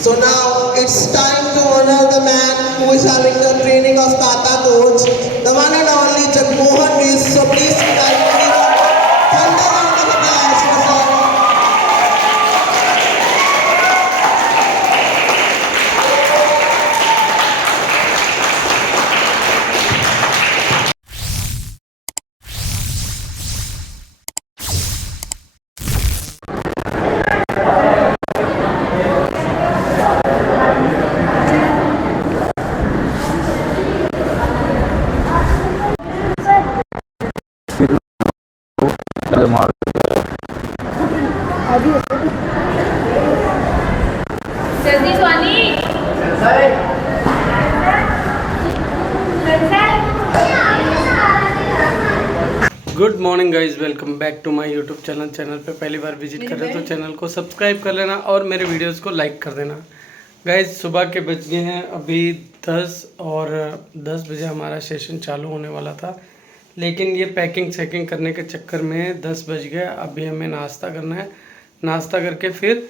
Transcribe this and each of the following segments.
So now it's time to honor the man who is having the training of Tata coach, the one and only Jagmohan Miss. So please kindly give a thunder round of applause for sir. जल्दी स्वानी good morning guys, welcome back to my YouTube channel पे पहली बार विजिट कर रहे हो तो चैनल को सब्सक्राइब कर लेना और मेरे वीडियोस को लाइक कर देना। गाइज सुबह के बज गए हैं अभी 10 और 10 बजे हमारा सेशन चालू होने वाला था, लेकिन ये पैकिंग शैकिंग करने के चक्कर में 10 बज गए। अभी हमें नाश्ता करना है, नाश्ता करके फिर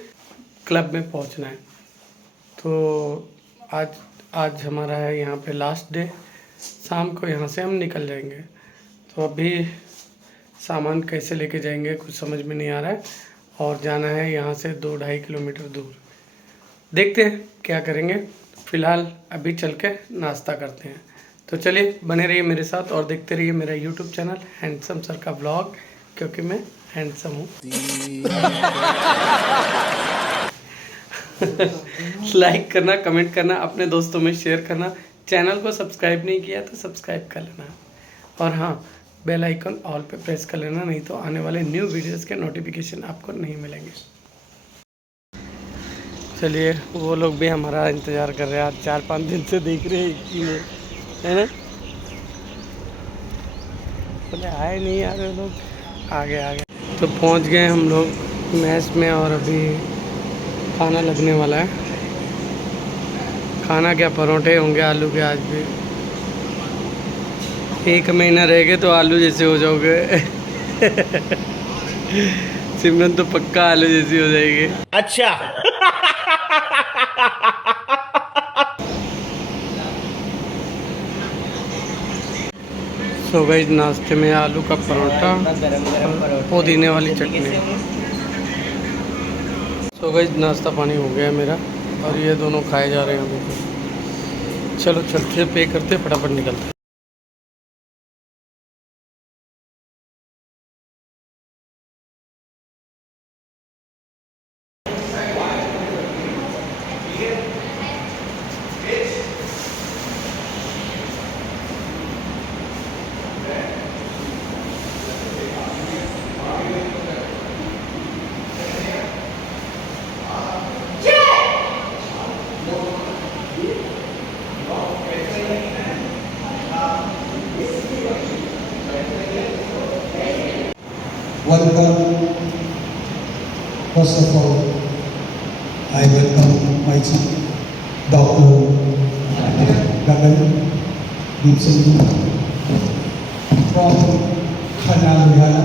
क्लब में पहुंचना है। तो आज हमारा है यहाँ पे लास्ट डे, शाम को यहाँ से हम निकल जाएंगे। तो अभी सामान कैसे लेके जाएंगे कुछ समझ में नहीं आ रहा है, और जाना है यहाँ से 2-2.5 किलोमीटर दूर। देखते हैं क्या करेंगे। फ़िलहाल अभी चल के नाश्ता करते हैं। तो चलिए बने रहिए मेरे साथ और देखते रहिए मेरा यूट्यूब चैनल हैंडसम सर का ब्लॉग, क्योंकि मैं हैंडसम हूँ। लाइक करना, कमेंट करना, अपने दोस्तों में शेयर करना। चैनल को सब्सक्राइब नहीं किया तो सब्सक्राइब कर लेना, और हाँ बेल आइकन ऑल पे प्रेस कर लेना, नहीं तो आने वाले न्यू वीडियोस के नोटिफिकेशन आपको नहीं मिलेंगे। चलिए वो लोग भी हमारा इंतज़ार कर रहे हैं, आज 4-5 दिन से देख रहे हैं कि है ना, बोले आए नहीं यार लोग, आ गए। तो पहुंच गए हम लोग मैस में और अभी खाना लगने वाला है। खाना क्या, परोठे होंगे आलू के। आज भी 1 महीना रह गए तो आलू जैसे हो जाओगे। सिमरन तो पक्का आलू जैसी हो जाएगी। अच्छा। सो गाइस नाश्ते में आलू का परोठा, पुदीने वाली चटनी। सो गाइस नाश्ता पानी हो गया मेरा और ये दोनों खाए जा रहे हैं अभी। चलो चलते पे करते फटाफट निकलते। Welcome. First of all, I welcome my chief, Dr. Gagan Deep Singh from Karnal, Haryana.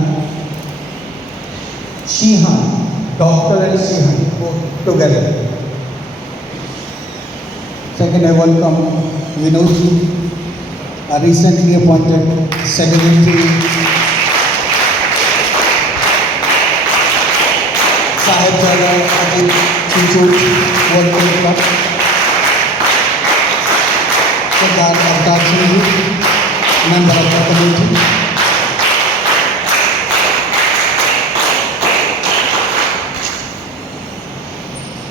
Shihan, Doctor and Shihan, both together. Second, I welcome Vinod ji, a recently appointed Secretary. Sahibzada Ajit Chichut, welcome club. Sardar Avtar Singh ji, member of the committee.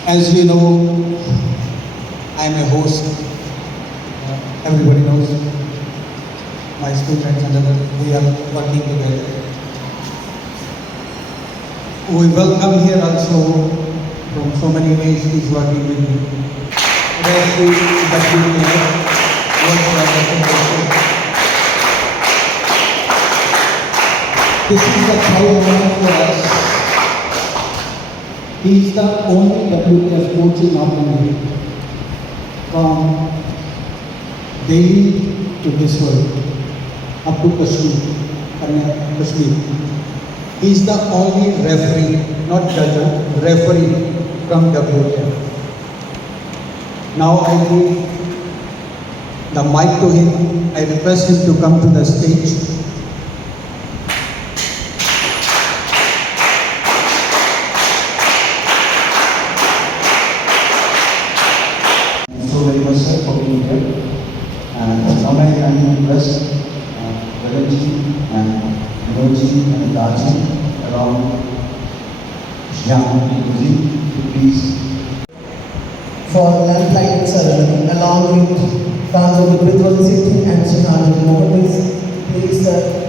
As we know, I am a host. Everybody knows. My students and others, we are working together. We welcome here also from so many ways he's working with me. This is the third one for us. He is the only WTF coach in North India, from Delhi to this world, up to Kashmir, Kashmir. He is the only referee, not judge, referee from WTF. Now I give the mic to him. I request him to come to the stage. So very much sir for being here. And now I can request Gaganji and Manojji and Raji along Shyam to please for non-plastic surgery along with Dr. Prithwal Singh and Shahana Mohammed. Please, sir.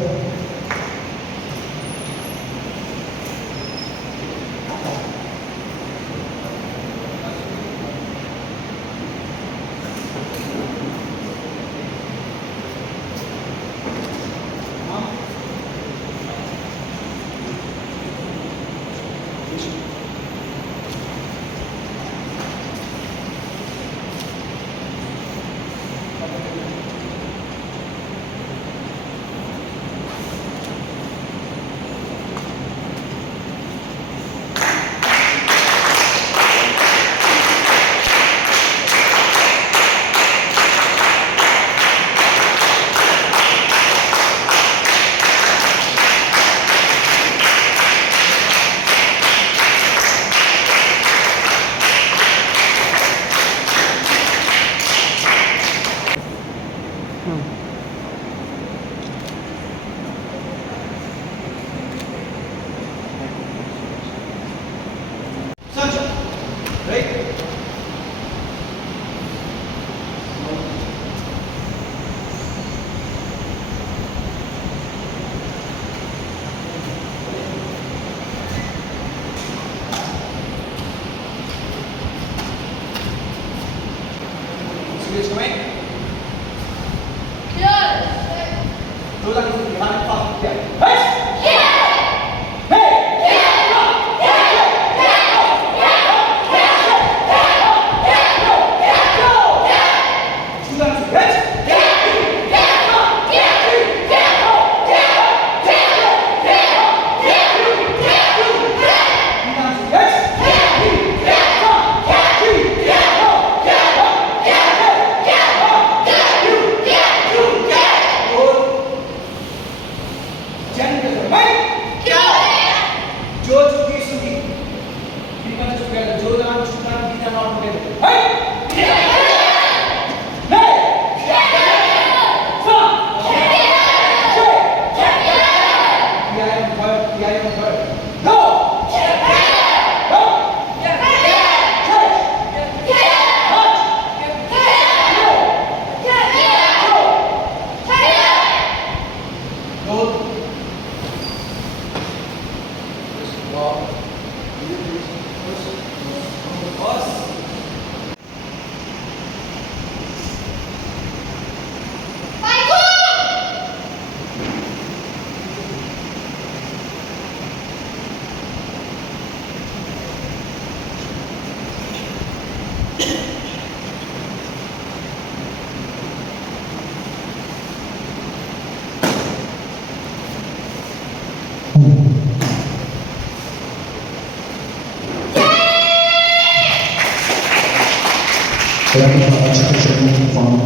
from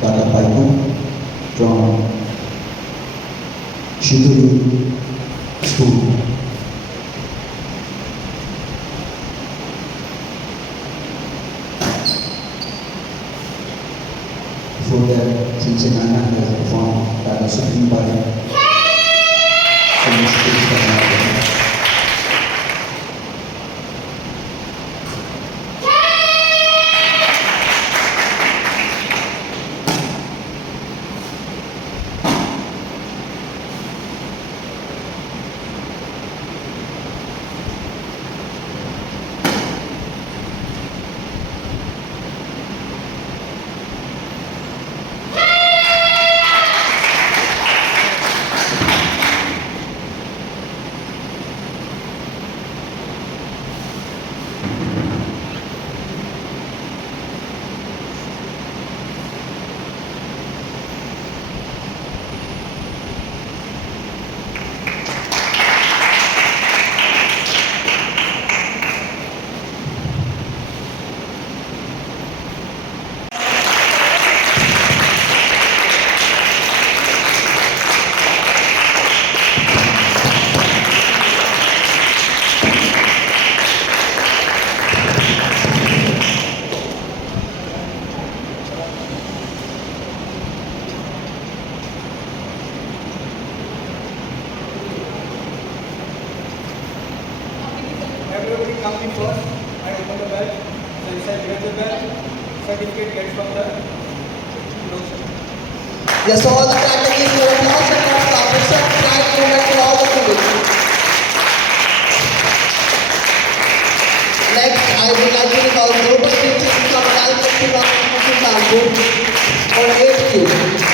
Tata Paipu from Shiduri School. Before that, Cincinnati has performed Tata Supreme Body from the State Karnataka. Yes, all the categories for applause and it's a pride moment for all the students. Next, I would like to recall group of students from Calcutta of Kanpur on 8th.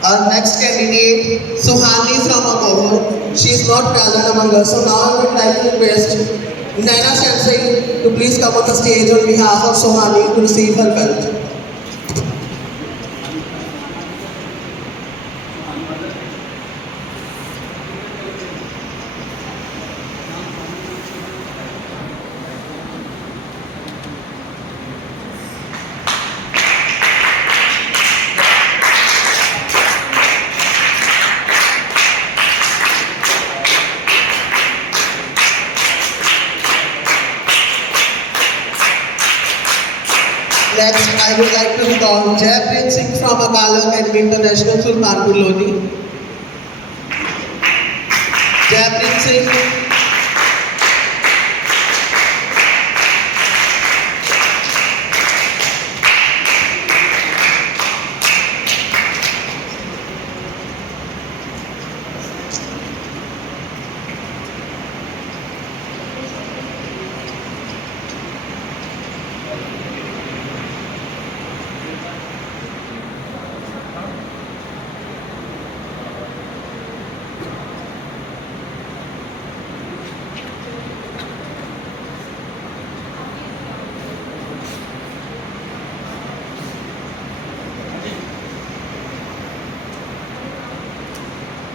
Our next candidate, Suhani from Amohor. She is not present among us, so now I would like to request Naina Sensei to please come on the stage on behalf of Suhani to receive her belt. Next, I would like to recall Jaypreet Singh from Akala Academy International, Sultanpur Lodi. Jaypreet Singh.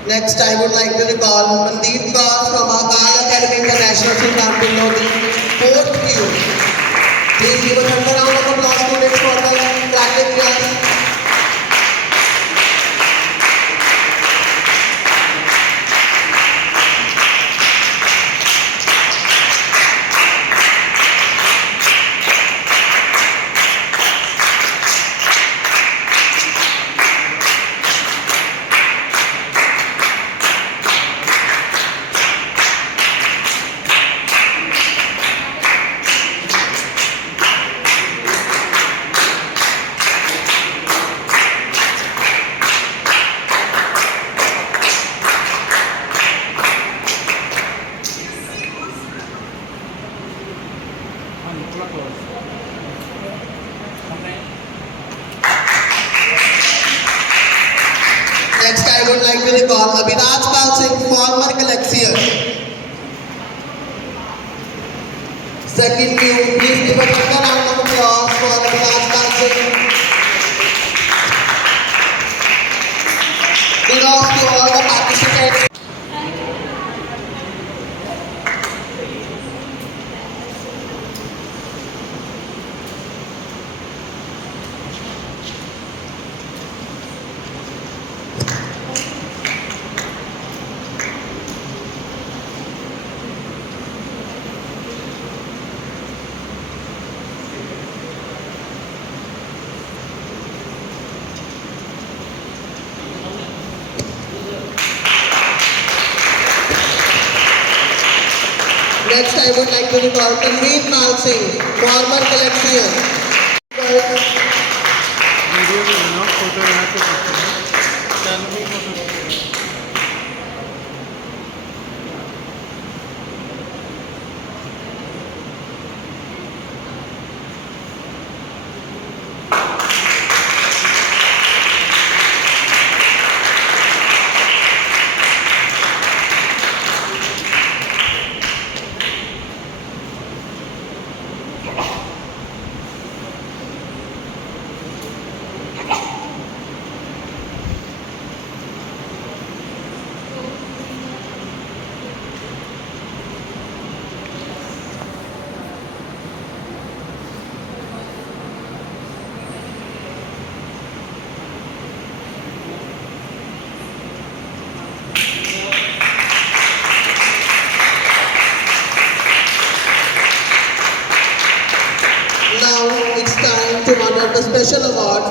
Next, I would like to recall Mandeep Kaur from Akala Academy International, Sultanpur Lodi, 4th PU. Please give a thunder round of applause students for the practice class. Next, I would like to recall Abhiraj Pal Singh, former Galaxian. Second PU, please give a thunder round of applause for Abhiraj Pal Singh. Belongs to all the participants. Next, I would like to recall Tanveer Mal Singh, former Galaxian. Video में ना फोटो यहाँ से खींचते हैं चैनल में photo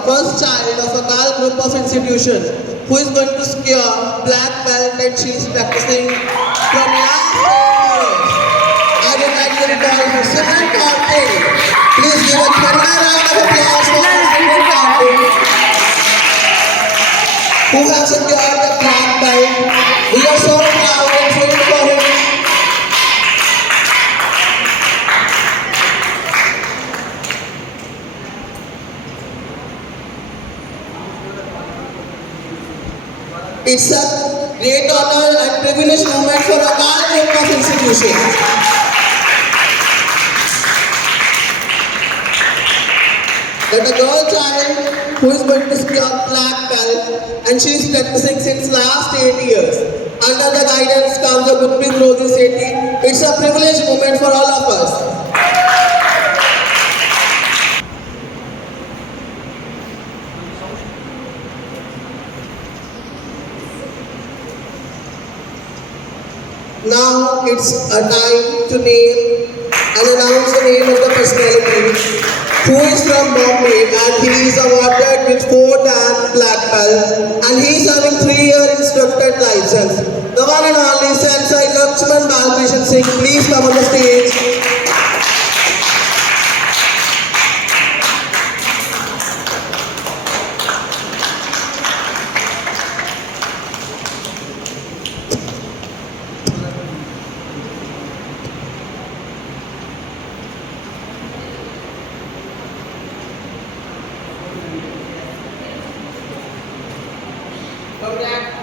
first child of a Akal group of institution who is going to secure black belt and she is practicing from last 10 years. I would like to call her Simran Karthik. Please give a thunder round of applause for Simran Karthik, who has secured the black belt. We are so proud and thrilled for him. It's a great honor and privileged moment for Akal group of institutions. That a girl child who is going to secure black belt and she is practicing since last 8 years. Under the guidance comes the Gurpreet Rosie Sethi. It's a privileged moment for all of us. Now it's a time to name and announce the name of the personality who is from Bombay and he is awarded with 4 Dan black belt and he is having 3-year instructor license. The one and only Sensei Lakshman Balkrishan Singh, please come on the stage.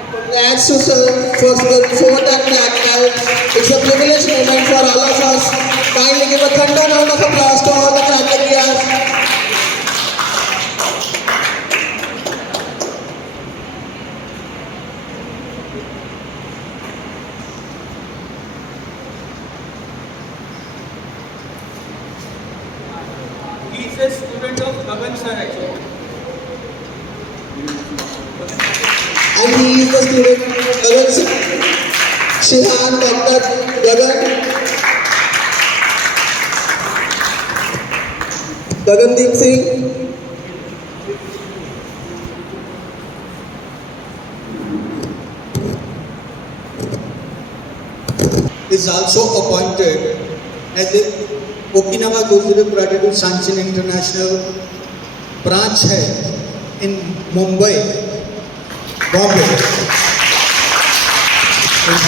Congrats to sir for the 4th and black belt. It's a privileged moment for all of us. Kindly give a thunder round of applause to all the categories. He is a student of Gagan sir actually. And he is the student Gagan Shihan Dr. Gagandeep Singh. Is also appointed as the Okinawa Guzri Pradesh Sanchin International branch head in Mumbai, Bombay. And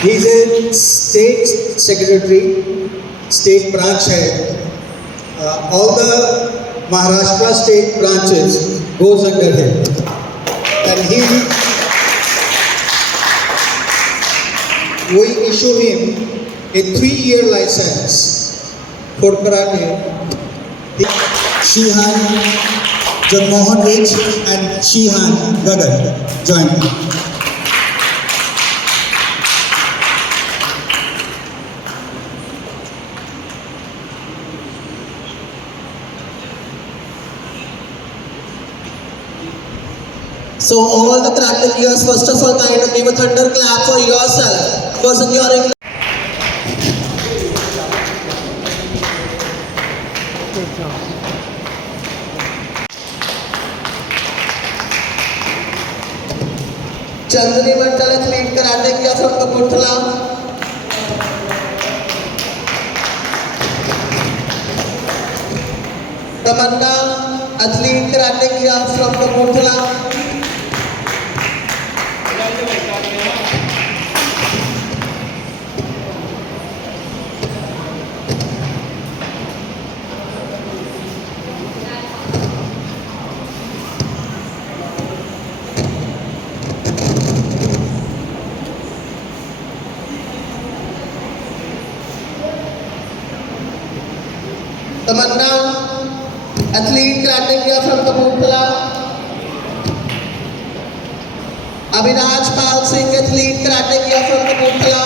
he's a state secretary, state branch head. All the Maharashtra state branches goes under him. And we issue him a 3-year license for karate. Shihan Jagmohan Rich and Shihan Gagan joined me. So all the crackers, first of all, kind of give a thunder clap for yourself for securing. Chandani Mandal athlete karate kiya from Kapurthala. Tamanna athlete karate kiya from Kapurthala. Tamanna athlete karate kiya from Kapurthala. Abhinaj Pal Singh athlete karate kiya from Kapurthala.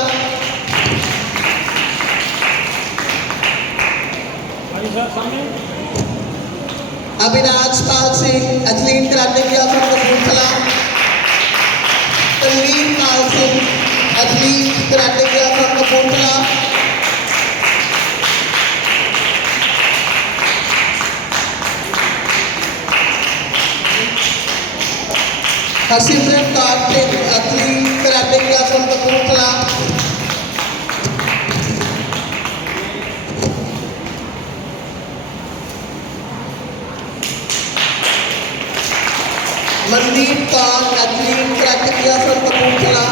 Abhinaj Pal Singh athlete karate kiya from Kapurthala. Tanveer Pal Singh athlete karate kiya from Kapurthala. Harsimran Karthik, athlete, karate class from Kapurthala. Mandeep Khan, athlete, karate class from Kapurthala.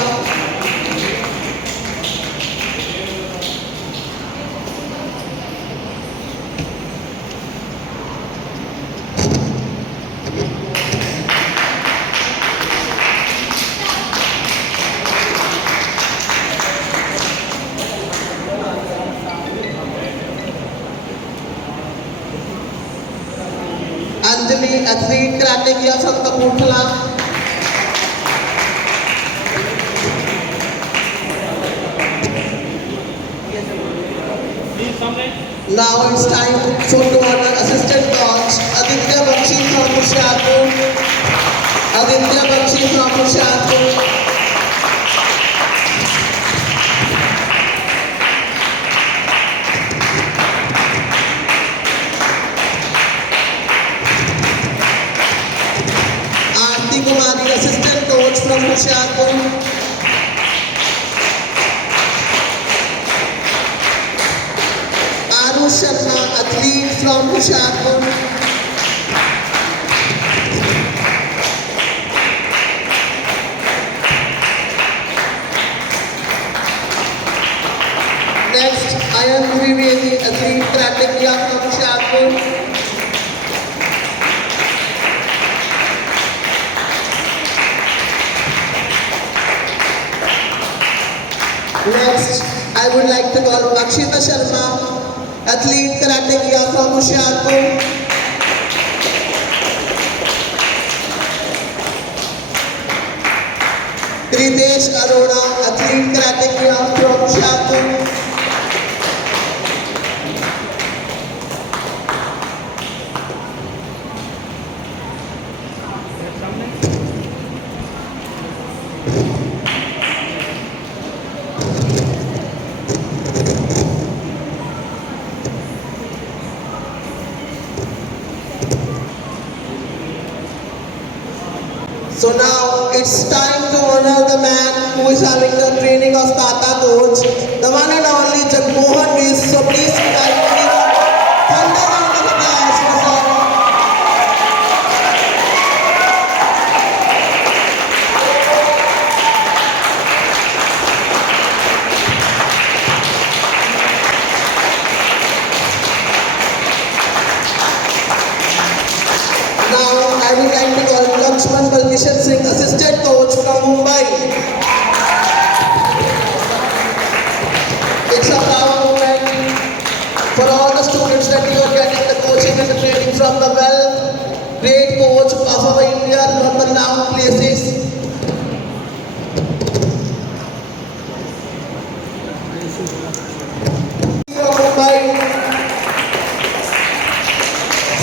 Anjali, athlete, karate class from Kapurthala. Now it's time to honor assistant coach Aditya Bakshi from Hoshiarpur. Aditya Bakshi from Hoshiarpur. Aarti Kumari, assistant coach from Hoshiarpur. Anush Sharma, athlete from Hoshiarpur. Next, Ayan Trivedi, athlete, karate class from Hoshiarpur. Next, I would like to call Akshita Sharma, athlete, karate class from Hoshiarpur. Ritesh Arora, athlete, karate class from Hoshiarpur. So now it's time to honor the man who is having the training of Tata coach, the one and only Jagmohan Vis. So please kindly give a thunder round of applause for sir. Now I would like to call Lakshman Balkishan Singh, assistant coach from Mumbai. It's a proud moment for all the students that you are getting the coaching and the training from the great coach of our India from the renowned places. From Mumbai,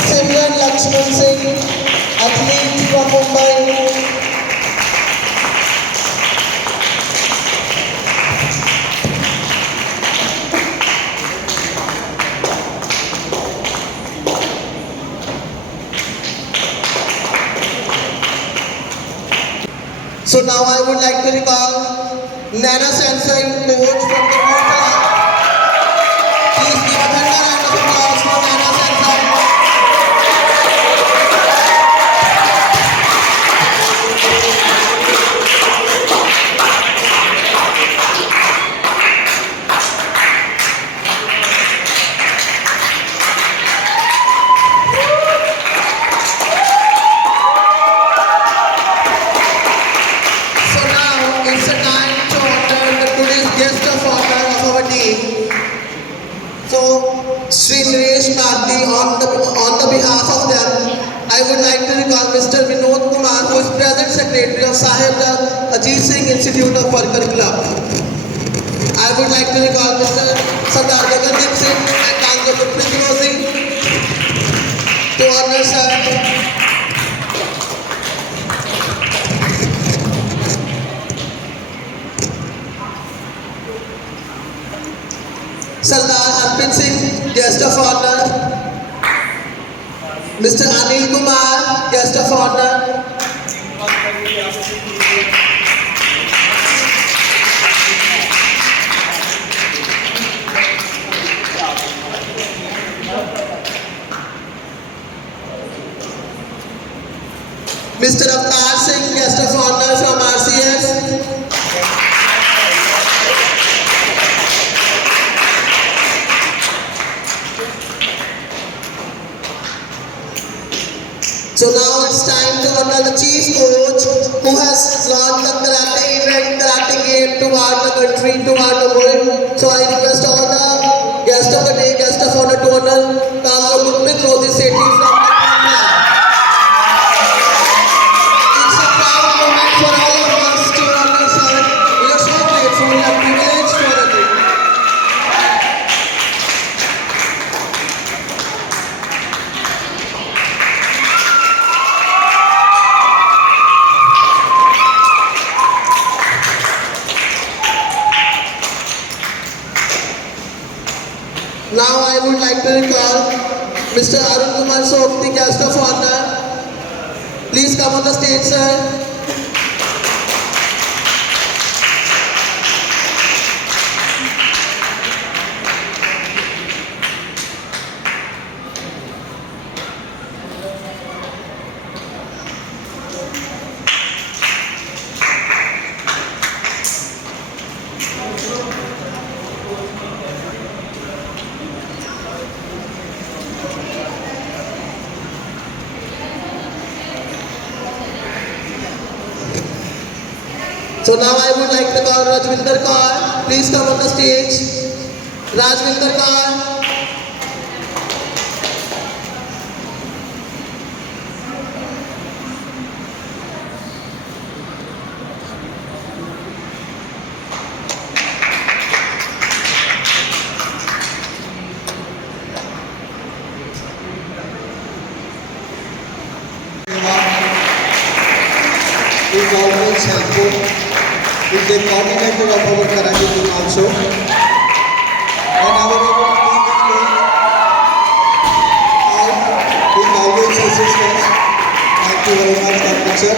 Simran Lakshman Singh, athlete from Mumbai. So now I would like to recall Nana Sensei, coach from the Kapurthala. Please give a thunder round of applause for Nana Sensei. So now it's a time to honor today's guest of honor of our team. So Sri Naresh Karthi, on the behalf of them, I would like to recall Mr. Vinod Kumar, who is President Secretary of Sahebzad Ajit Singh Institute of Worker Club. I would like to recall Mr. Sardar Gagandeep Singh and Honorable Prithvi Singh to honor sir. Sardar Harpit Singh, guest of honor. Mr. Anil Kumar, guest of honor. So now it's time to honor the chief coach who has launched the karate event, karate game toward the country, toward the world. So I request all the guests of the day, guests of honor to honor Kamal Gurpreet Rozi Sethi from Kathmandu. It's a proud moment for all of us to honor sir. We are so grateful and privileged for the day. Now I would like to recall Mr. Arun Kumar Sokh, the guest of honor. Please come on the stage, sir. So now I would like to call Rajvinder Kaur. Please come on the stage. Rajvinder Kaur. Is always helpful. Is a coordinator of our karate team also. And our team is going out. He always assists us. Thank you very much, Dr. Sir.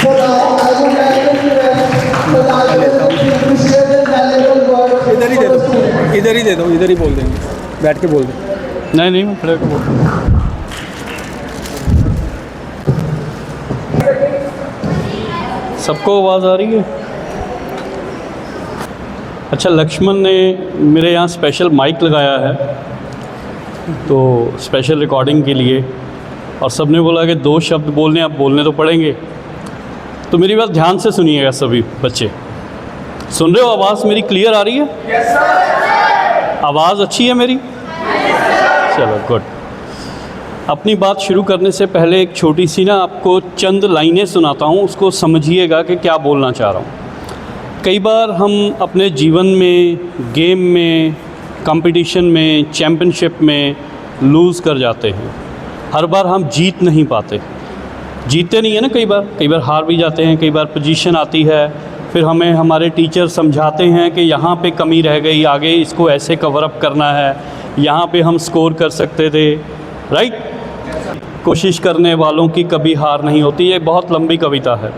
So now I would like to request the largest appreciate and valuable work इधर ही दे दो, इधर ही दे दो, इधर ही बोल देंगे, बैठ के बोल दे। नहीं नहीं, मैं खड़े होकर बोल दूँ। सबको आवाज़ आ रही है? अच्छा, लक्ष्मण ने मेरे यहाँ स्पेशल माइक लगाया है, तो स्पेशल रिकॉर्डिंग के लिए, और सबने बोला कि 2 शब्द बोलने, अब बोलने तो पड़ेंगे। तो मेरी बात ध्यान से सुनिएगा सभी बच्चे। सुन रहे हो? आवाज़ मेरी क्लियर आ रही है? Yes sir. आवाज़ अच्छी है मेरी? चलो गुड। अपनी बात शुरू करने से पहले एक छोटी सी ना आपको चंद लाइनें सुनाता हूँ, उसको समझिएगा कि क्या बोलना चाह रहा हूँ। कई बार हम अपने जीवन में, गेम में, कंपटीशन में, चैम्पियनशिप में लूज़ कर जाते हैं। हर बार हम जीत नहीं पाते, जीतते नहीं है ना। कई बार हार भी जाते हैं। कई बार पोजीशन आती है, फिर हमें हमारे टीचर समझाते हैं कि यहाँ पे कमी रह गई, आगे इसको ऐसे कवर अप करना है, यहाँ पे हम स्कोर कर सकते थे। राइट? कोशिश करने वालों की कभी हार नहीं होती। ये बहुत लंबी कविता है।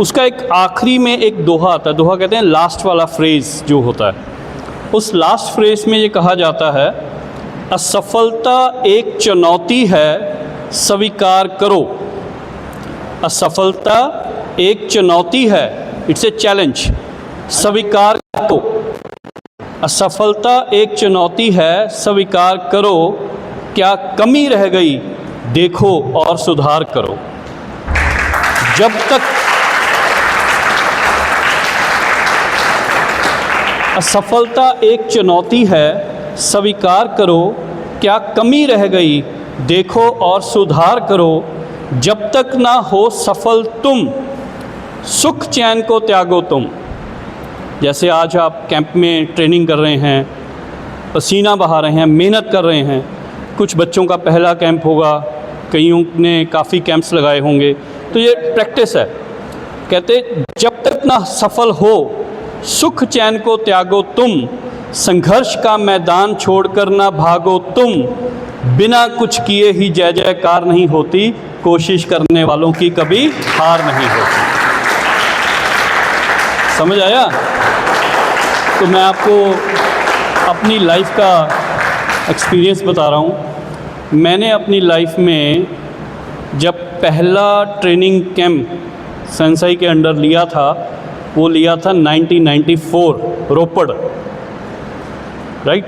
उसका एक आखिरी में एक दोहा आता है। दोहा कहते हैं लास्ट वाला फ्रेज़ जो होता है। उस लास्ट फ्रेज़ में ये कहा जाता है, असफलता एक चुनौती है, स्वीकार करो। असफलता एक चुनौती है, इट्स ए चैलेंज, स्वीकार करो। असफलता एक चुनौती है, स्वीकार करो। क्या कमी रह गई, देखो और सुधार करो। जब तक असफलता एक चुनौती है, स्वीकार करो। क्या कमी रह गई, देखो और सुधार करो। जब तक ना हो सफल तुम, सुख चैन को त्यागो तुम। जैसे आज आप कैंप में ट्रेनिंग कर रहे हैं, पसीना बहा रहे हैं, मेहनत कर रहे हैं। कुछ बच्चों का पहला कैंप होगा, कईयों ने काफ़ी कैंप्स लगाए होंगे, तो ये प्रैक्टिस है। कहते जब तक ना सफल हो, सुख चैन को त्यागो तुम, संघर्ष का मैदान छोड़कर ना भागो तुम, बिना कुछ किए ही जय जयकार नहीं होती, कोशिश करने वालों की कभी हार नहीं होती। समझ आया? तो मैं आपको अपनी लाइफ का एक्सपीरियंस बता रहा हूँ। मैंने अपनी लाइफ में जब पहला ट्रेनिंग कैंप सेंसाई के अंडर लिया था, वो लिया था 1994 रोपड़, राइट।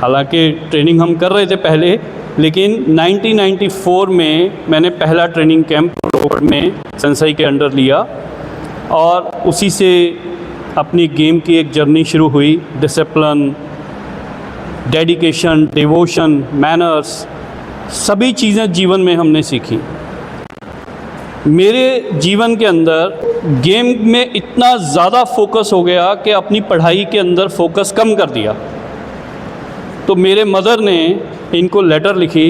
हालांकि ट्रेनिंग हम कर रहे थे पहले, लेकिन 1994 में मैंने पहला ट्रेनिंग कैंप रोपड़ में सेंसाई के अंडर लिया और उसी से अपनी गेम की एक जर्नी शुरू हुई। डिसिप्लिन, डेडिकेशन, डिवोशन, मैनर्स, सभी चीज़ें जीवन में हमने सीखी। मेरे जीवन के अंदर गेम में इतना ज़्यादा फोकस हो गया कि अपनी पढ़ाई के अंदर फोकस कम कर दिया। तो मेरे मदर ने इनको लेटर लिखी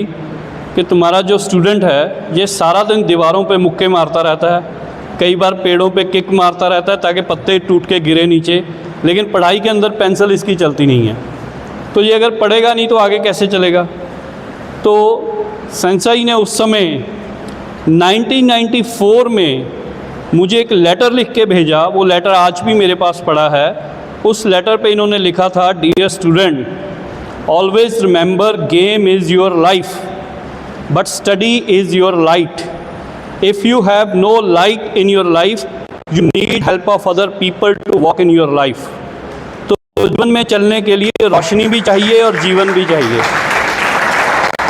कि तुम्हारा जो स्टूडेंट है ये सारा दिन दीवारों पे मुक्के मारता रहता है, कई बार पेड़ों पे किक मारता रहता है ताकि पत्ते टूट के गिरे नीचे, लेकिन पढ़ाई के अंदर पेंसिल इसकी चलती नहीं है। तो ये अगर पढ़ेगा नहीं तो आगे कैसे चलेगा। तो सेंसाई ने उस समय 1994 में मुझे एक लेटर लिख के भेजा। वो लेटर आज भी मेरे पास पड़ा है। उस लेटर पे इन्होंने लिखा था, dear student, always remember game is your life but study is your light. If you have no light in your life you need help of other people to walk in your life. तो जीवन में चलने के लिए रोशनी भी चाहिए और जीवन भी चाहिए।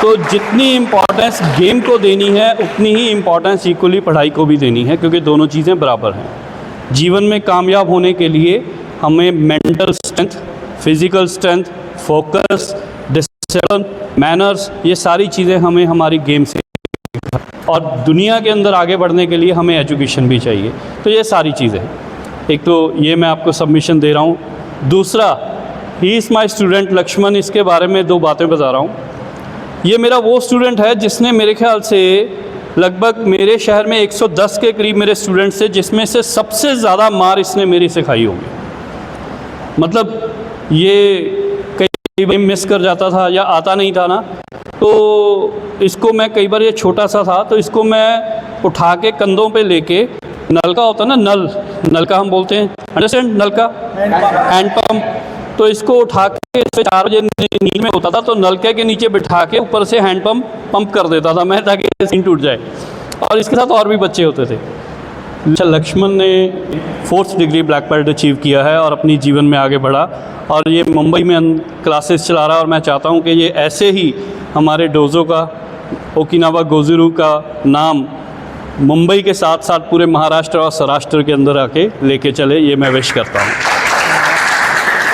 तो जितनी इम्पोर्टेंस गेम को देनी है उतनी ही इम्पोर्टेंस इक्वली पढ़ाई को भी देनी है, क्योंकि दोनों चीज़ें बराबर हैं। जीवन में कामयाब होने के लिए हमें mental strength, physical strength, focus, discipline, manners, ये सारी चीज़ें हमें हमारी गेम से, और दुनिया के अंदर आगे बढ़ने के लिए हमें एजुकेशन भी चाहिए। तो ये सारी चीज़ें, एक तो ये मैं आपको सबमिशन दे रहा हूँ। दूसरा, he is my student Lakshman, इसके बारे में दो बातें बता रहा हूँ। ये मेरा वो स्टूडेंट है जिसने मेरे ख्याल से लगभग मेरे शहर में 110 के करीब मेरे स्टूडेंट्स थे, जिसमें से सबसे ज़्यादा मार इसने मेरी सिखाई होगी। मतलब ये कई बार मिस कर जाता था या आता नहीं था ना, तो इसको मैं कई बार, ये छोटा सा था तो इसको मैं उठा के कंधों पे लेके, नलका होता ना, नलका हम बोलते हैं, अंडरस्टैंड, नलका, हैंड पंप, तो इसको उठा के 4 बजे नींद में होता था तो नलके के नीचे बिठा के ऊपर से हैंड पंप कर देता था मैं, ताकि सीन टूट जाए। और इसके साथ और भी बच्चे होते थे। अच्छा, लक्ष्मण ने 4th degree black belt achieve किया है और अपनी जीवन में आगे बढ़ा, और ये मुंबई में क्लासेस चला रहा है। और मैं चाहता हूँ कि ये ऐसे ही हमारे डोजो का, ओकिनावा गोजुरू का नाम मुंबई के साथ साथ पूरे महाराष्ट्र और सौराष्ट्र के अंदर आके लेके चले, ये मैं विश करता हूँ।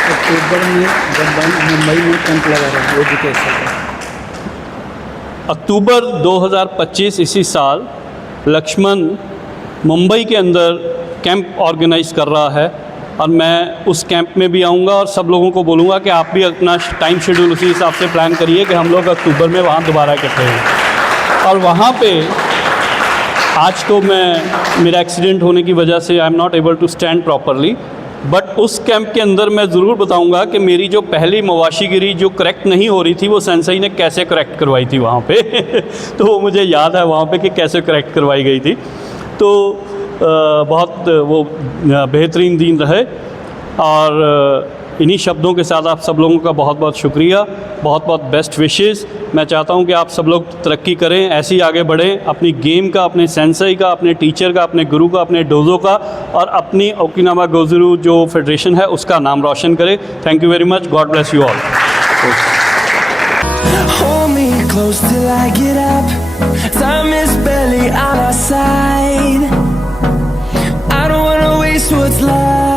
अक्टूबर में जब मुंबई में कैंप लगा रहा है एजुकेशन, अक्टूबर 2025 इसी साल लक्ष्मण मुंबई के अंदर कैंप ऑर्गेनाइज कर रहा है, और मैं उस कैंप में भी आऊँगा और सब लोगों को बोलूँगा कि आप भी अपना टाइम शेड्यूल उसी हिसाब से प्लान करिए कि हम लोग अक्टूबर में वहाँ दोबारा इकट्ठे हैं। और वहाँ पे आज तो मेरा एक्सीडेंट होने की वजह से I am not able to stand properly, but उस कैंप के अंदर मैं ज़रूर बताऊंगा कि मेरी जो पहली मवाशीगिरी जो करेक्ट नहीं हो रही थी वो सेंसाई ने कैसे करेक्ट करवाई थी वहाँ पे तो वो मुझे याद है वहाँ पे कि कैसे करेक्ट करवाई गई थी। तो बहुत वो बेहतरीन दिन रहे, और इन्हीं शब्दों के साथ आप सब लोगों का बहुत बहुत शुक्रिया, बहुत बहुत बेस्ट विशेस। मैं चाहता हूं कि आप सब लोग तरक्की करें, ऐसे ही आगे बढ़ें, अपनी गेम का, अपने सेंसाई का, अपने टीचर का, अपने गुरु का, अपने डोजो का, और अपनी ओकिनावा गोजुरू जो फेडरेशन है उसका नाम रोशन करें। Thank you very much, God bless you all. Hold me close till I get up. Time is barely on our side. I don't wanna waste what's left.